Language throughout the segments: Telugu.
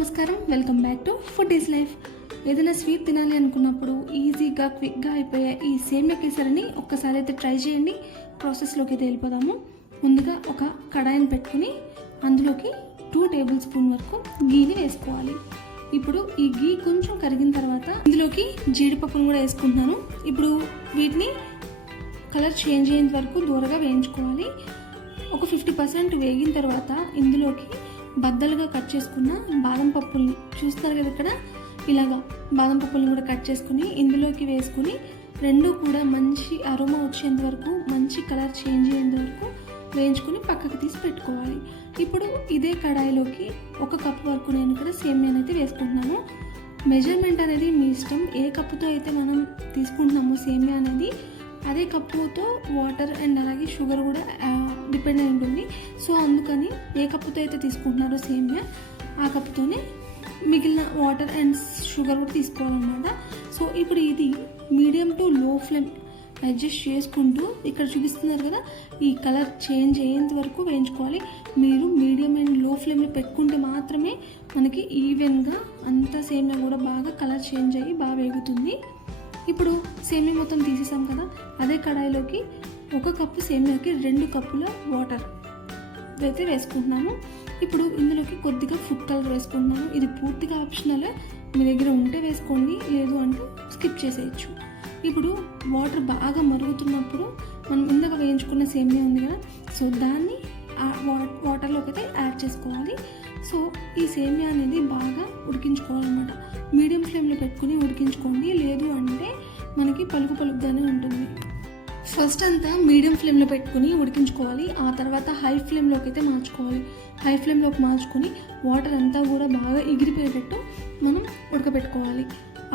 నమస్కారం, welcome back to food is life. ఏదైనా స్వీట్ తినాలి అనుకున్నప్పుడు ఈజీగా క్విక్గా అయిపోయే ఈ సేమియా కేసరిని ఒక్కసారి అయితే ట్రై చేయండి. ప్రాసెస్లోకి అయితే వెళ్ళిపోదాము. ముందుగా ఒక కడాయిని పెట్టుకుని అందులోకి 2 టేబుల్ స్పూన్ వరకు గీని వేసుకోవాలి. ఇప్పుడు ఈ గీ కొంచెం కరిగిన తర్వాత ఇందులోకి జీడిపప్పును కూడా వేసుకుంటున్నాను. ఇప్పుడు వీటిని కలర్ చేంజ్ అయ్యేంత వరకు దూరగా వేయించుకోవాలి. ఒక 50% వేగిన తర్వాత ఇందులోకి బద్దలుగా కట్ చేసుకున్న బాదం పప్పుల్ని చూస్తారు కదా, ఇక్కడ ఇలాగా బాదం పప్పుల్ని కూడా కట్ చేసుకుని ఇందులోకి వేసుకుని రెండు కూడా మంచి అరోమా వచ్చేంత వరకు, మంచి కలర్ చేంజ్ అయ్యేంత వరకు వేయించుకుని పక్కకు తీసి పెట్టుకోవాలి. ఇప్పుడు ఇదే కడాయిలోకి 1 కప్ వరకు నేను ఇక్కడ సేమియా అయితే వేసుకుంటున్నాను. మెజర్మెంట్ అనేది మీ ఇష్టం. ఏ కప్పుతో అయితే మనం తీసుకుంటున్నామో సేమియా అనేది అదే కప్పుతో వాటర్ అండ్ అలాగే షుగర్ కూడా డిపెండ్ అయి ఉంటుంది. సో అందుకని ఏ కప్పుతో అయితే తీసుకుంటున్నారో సేమియా ఆ కప్పుతోనే మిగిలిన వాటర్ అండ్ షుగర్ కూడా తీసుకోవాలన్నమాట. సో ఇప్పుడు ఇది మీడియం టు లో ఫ్లేమ్ అడ్జస్ట్ చేసుకుంటూ ఇక్కడ చూపిస్తున్నారు కదా, ఈ కలర్ చేంజ్ అయ్యేంత వరకు వేయించుకోవాలి. మీరు మీడియం అండ్ లో ఫ్లేమ్లో పెట్టుకుంటే మాత్రమే మనకి ఈవెన్గా అంతా సేమియా కూడా బాగా కలర్ చేంజ్ అయ్యి బాగా వేగుతుంది. ఇప్పుడు సేమియా మొత్తం తీసేసాం కదా, అదే కడాయిలోకి 1 కప్పు సేమియాకి 2 కప్పుల వాటర్ అయితే వేసుకుంటున్నాను. ఇప్పుడు ఇందులోకి కొద్దిగా ఫుడ్ కలర్ వేసుకుంటున్నాను. ఇది పూర్తిగా ఆప్షనల్, మీ దగ్గర ఉంటే వేసుకోండి, లేదు అంటే స్కిప్ చేసేయచ్చు. ఇప్పుడు వాటర్ బాగా మరుగుతున్నప్పుడు మనం ఇందాక వేయించుకున్న సేమియా ఉంది కదా, సో దాన్ని వాటర్లోకి అయితే యాడ్ చేసుకోవాలి. సో ఈ సేమియా అనేది బాగా ఉడికించుకోవాలన్నమాట. మీడియం ఫ్లేమ్లో పెట్టుకుని ఉడికించుకోండి, లేదు అంటే మనకి పలుకుగానే ఉంటుంది. ఫస్ట్ అంతా మీడియం ఫ్లేమ్లో పెట్టుకుని ఉడికించుకోవాలి. ఆ తర్వాత హై ఫ్లేమ్లోకి అయితే మార్చుకోవాలి. హై ఫ్లేమ్లోకి మార్చుకొని వాటర్ అంతా కూడా బాగా ఎగిరిపోయేటట్టు మనం ఉడకబెట్టుకోవాలి.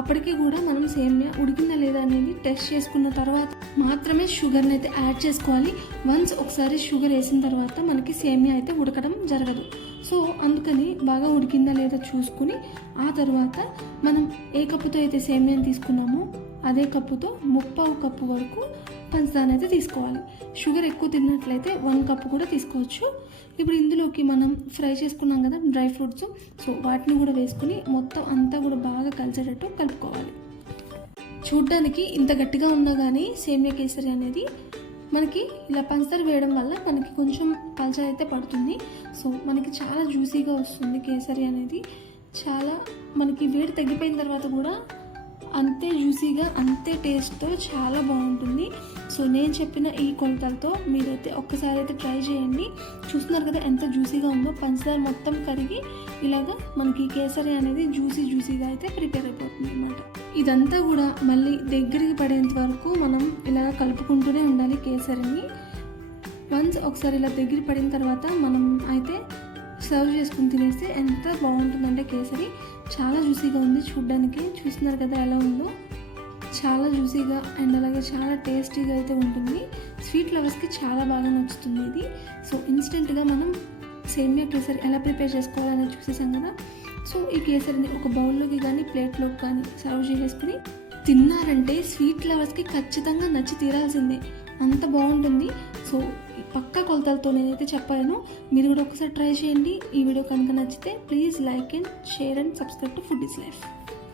అప్పటికీ కూడా మనం సేమియా ఉడికిందా లేదా అనేది టెస్ట్ చేసుకున్న తర్వాత మాత్రమే షుగర్ని అయితే యాడ్ చేసుకోవాలి. వన్స్ ఒకసారి షుగర్ వేసిన తర్వాత మనకి సేమియా అయితే ఉడకడం జరగదు. సో అందుకని బాగా ఉడికిందా లేదా చూసుకుని ఆ తర్వాత మనం ఏ కప్పుతో అయితే సేమియాని తీసుకున్నామో అదే కప్పుతో 1/2 కప్పు వరకు పంచదార అయితే తీసుకోవాలి. షుగర్ ఎక్కువ తిన్నట్లయితే 1 కప్పు కూడా తీసుకోవచ్చు. ఇప్పుడు ఇందులోకి మనం ఫ్రై చేసుకున్నాం కదా డ్రై ఫ్రూట్స్, సో వాటిని కూడా వేసుకుని మొత్తం అంతా కూడా బాగా కలిసేటట్టు కలుపుకోవాలి. చూడ్డానికి ఇంత గట్టిగా ఉన్నా కానీ సేమియా కేసరి అనేది మనకి ఇలా పంచదార వేయడం వల్ల మనకి కొంచెం పల్చగా అయితే పడుతుంది. సో మనకి చాలా జ్యూసీగా వస్తుంది కేసరి అనేది. చాలా మనకి వేడి తగ్గిపోయిన తర్వాత కూడా అంతే జ్యూసీగా, అంతే టేస్ట్తో చాలా బాగుంటుంది. సో నేను చెప్పిన ఈ కొలతలతో మీరైతే ఒక్కసారి అయితే ట్రై చేయండి. చూస్తున్నారు కదా ఎంత జ్యూసీగా ఉందో, పంచదార మొత్తం కరిగి ఇలాగా మనకి కేసరి అనేది జ్యూసీగా అయితే ప్రిపేర్ అయిపోతుంది అన్నమాట. ఇదంతా కూడా మళ్ళీ దగ్గరికి పడేంత వరకు మనం ఇలా కలుపుకుంటూనే ఉండాలి కేసరిని. వన్స్ ఒకసారి ఇలా దగ్గర పడిన తర్వాత మనం అయితే సర్వ్ చేసుకుని తినేస్తే ఎంత బాగుంటుందంటే కేసరి చాలా జ్యూసీగా ఉంది. చూడ్డానికి చూస్తున్నారు కదా ఎలా ఉందో, చాలా జ్యూసీగా అండ్ అలాగే చాలా టేస్టీగా అయితే ఉంటుంది. స్వీట్ లవర్స్కి చాలా బాగా నచ్చుతుంది ఇది. సో ఇన్స్టెంట్గా మనం సేమియా కేసరి ఎలా ప్రిపేర్ చేసుకోవాలని చూసేసాం కదా. సో ఈ కేసరిని ఒక బౌల్లోకి కానీ ప్లేట్లోకి కానీ సర్వ్ చేసేసుకుని తిన్నారంటే స్వీట్ లవర్స్కి ఖచ్చితంగా నచ్చి తీరాల్సిందే, అంత బాగుంటుంది. సో పక్కా కొలతలతో నేనైతే చెప్పాను, మీరు కూడా ఒకసారి ట్రై చేయండి. ఈ వీడియో కనుక నచ్చితే please like and share and subscribe to food is life.